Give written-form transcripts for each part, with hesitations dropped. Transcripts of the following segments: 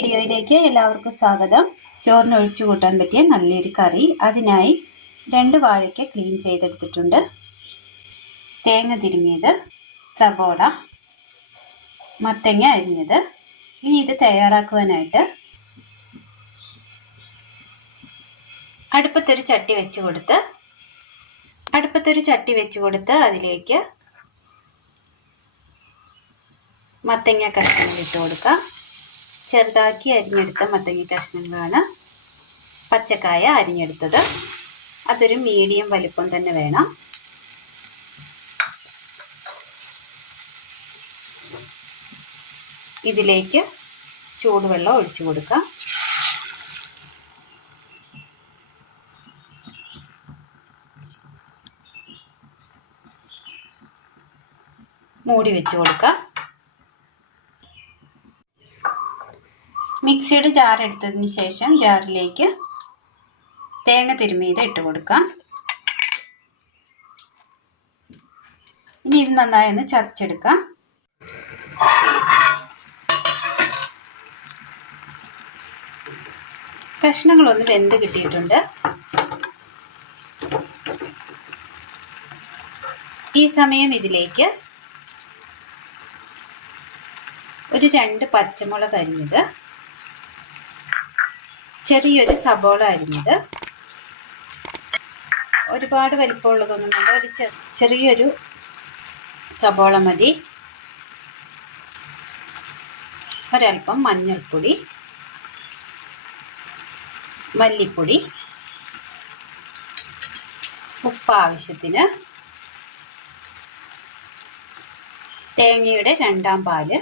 വീഡിയോയിലേക്ക് എല്ലാവർക്കും സ്വാഗതം. ചോറിന് ഒഴിച്ചു കൂട്ടാൻ പറ്റിയ നല്ലൊരു കറി. അതിനായി 2 വാഴയ്ക്ക ക്ലീൻ ചെയ്തെടുത്തിട്ടുണ്ട്. തേങ്ങ തിരുമിയത്, സവോള, മത്തങ്ങ അരിഞ്ഞത്. ഇനി ഇത് തയ്യാറാക്കുവാനായിട്ട് അടുപ്പത്തൊരു ചട്ടി വെച്ച് കൊടുത്ത് അതിലേക്ക് മത്തങ്ങ കഷ്ണങ്ങൾ ഇട്ട് കൊടുക്കാം. ചെറുതാക്കി അരിഞ്ഞെടുത്ത മത്തങ്ങ കഷ്ണങ്ങളാണ്. പച്ചക്കായ അരിഞ്ഞെടുത്തത്, അതൊരു മീഡിയം വലിപ്പം തന്നെ വേണം. ഇതിലേക്ക് ചൂടുവെള്ളം ഒഴിച്ചു കൊടുക്കാം. മൂടി വെച്ച് കൊടുക്കാം. മിക്സിയുടെ ജാർ എടുത്തതിന് ശേഷം ജാറിലേക്ക് തേങ്ങ തിരുമിയത് ഇട്ട് കൊടുക്കാം. ഇനി ഇത് നന്നായി ഒന്ന് ചതച്ചെടുക്കാം. കഷ്ണങ്ങളൊന്ന് വെന്ത് കിട്ടിയിട്ടുണ്ട്. ഈ സമയം ഇതിലേക്ക് ഒരു 2 പച്ചമുളക് അരിഞ്ഞത്, ചെറിയൊരു സബോള അരിഞ്ഞത്, ഒരുപാട് വലിപ്പമുള്ളതൊന്നുമില്ല, ഒരു ചെറിയൊരു സബോള മതി, ഒരൽപ്പം മഞ്ഞൾപ്പൊടി, മല്ലിപ്പൊടി, ഉപ്പ് ആവശ്യത്തിന്, തേങ്ങയുടെ 2ാം പാല്,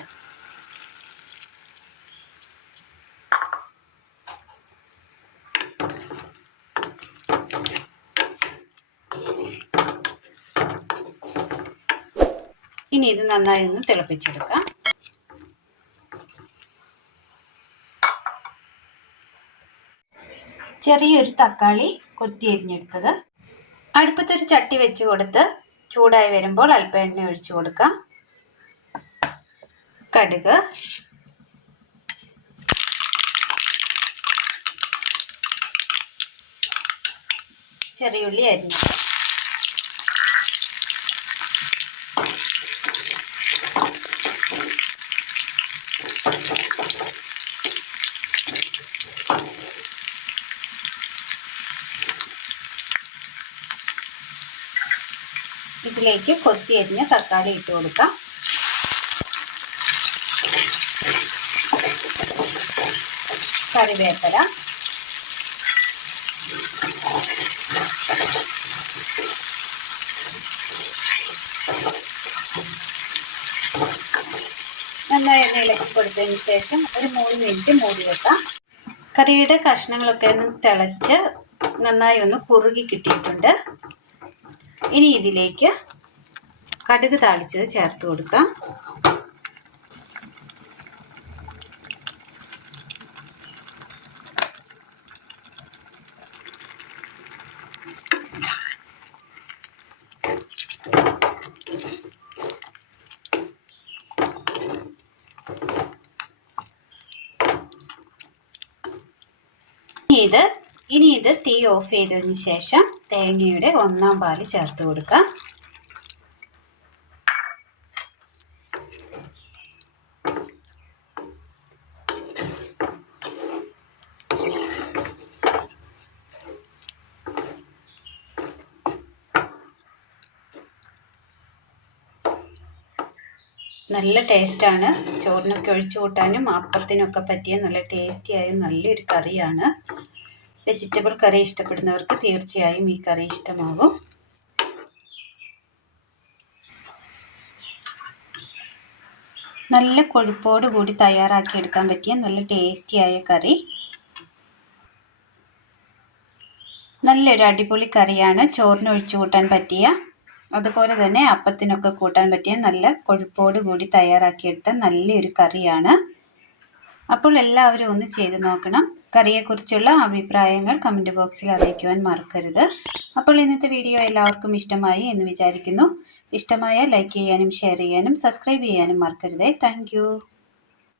ഇനി ഇത് നന്നായി ഒന്ന് തിളപ്പിച്ചെടുക്കാം. ചെറിയൊരു തക്കാളി കൊത്തി അരിഞ്ഞെടുത്തത്. അടുപ്പത്തൊരു ചട്ടി വെച്ച് കൊടുത്ത് ചൂടായി വരുമ്പോൾ അല്പം എണ്ണ ഒഴിച്ചു കൊടുക്കാം. കടുക്, ചെറിയുള്ളി അരിഞ്ഞത്, ഇതിലേക്ക് കൊത്തി അരിഞ്ഞ തക്കാളി ഇട്ട് കൊടുക്കാം. കറിവേപ്പില, നന്നായി ഒന്ന് ഇളക്കി കൊടുത്തതിന് ശേഷം ഒരു 3 മിനിറ്റ് മൂടി വെക്കാം. കറിയുടെ കഷ്ണങ്ങളൊക്കെ ഒന്ന് തിളച്ച് നന്നായി ഒന്ന് കുറുകി കിട്ടിയിട്ടുണ്ട്. ഇനി ഇതിലേക്ക് കടുക് താളിച്ചത് ചേർത്ത് കൊടുക്കാം. ഇനി ഇത് തീ ഓഫ് ചെയ്തതിന് ശേഷം തേങ്ങയുടെ 1ാം പാല് ചേർത്ത് കൊടുക്കാം. നല്ല ടേസ്റ്റാണ്. ചോറിനൊക്കെ ഒഴിച്ചു കൂട്ടാനും അപ്പത്തിനൊക്കെ പറ്റിയ നല്ല ടേസ്റ്റിയായ നല്ലൊരു കറിയാണ്. വെജിറ്റബിൾ കറി ഇഷ്ടപ്പെടുന്നവർക്ക് തീർച്ചയായും ഈ കറി ഇഷ്ടമാകും. നല്ല കൊഴുപ്പോട് കൂടി തയ്യാറാക്കി എടുക്കാൻ പറ്റിയ നല്ല ടേസ്റ്റിയായ കറി. നല്ലൊരു അടിപൊളി കറിയാണ്. ചോറിന് ഒഴിച്ചു കൂട്ടാൻ പറ്റിയ, അതുപോലെ തന്നെ അപ്പത്തിനൊക്കെ കൂട്ടാൻ പറ്റിയ നല്ല കൊഴുപ്പോട് കൂടി തയ്യാറാക്കിയെടുത്ത നല്ലൊരു കറിയാണ്. അപ്പോൾ എല്ലാവരും ഒന്ന് ചെയ്ത് നോക്കണം. കറിയെക്കുറിച്ചുള്ള അഭിപ്രായങ്ങൾ കമൻറ്റ് ബോക്സിൽ അറിയിക്കുവാൻ മറക്കരുത്. അപ്പോൾ ഇന്നത്തെ വീഡിയോ എല്ലാവർക്കും ഇഷ്ടമായി എന്ന് വിചാരിക്കുന്നു. ഇഷ്ടമായാൽ ലൈക്ക് ചെയ്യാനും ഷെയർ ചെയ്യാനും സബ്സ്ക്രൈബ് ചെയ്യാനും മറക്കരുതേ. താങ്ക്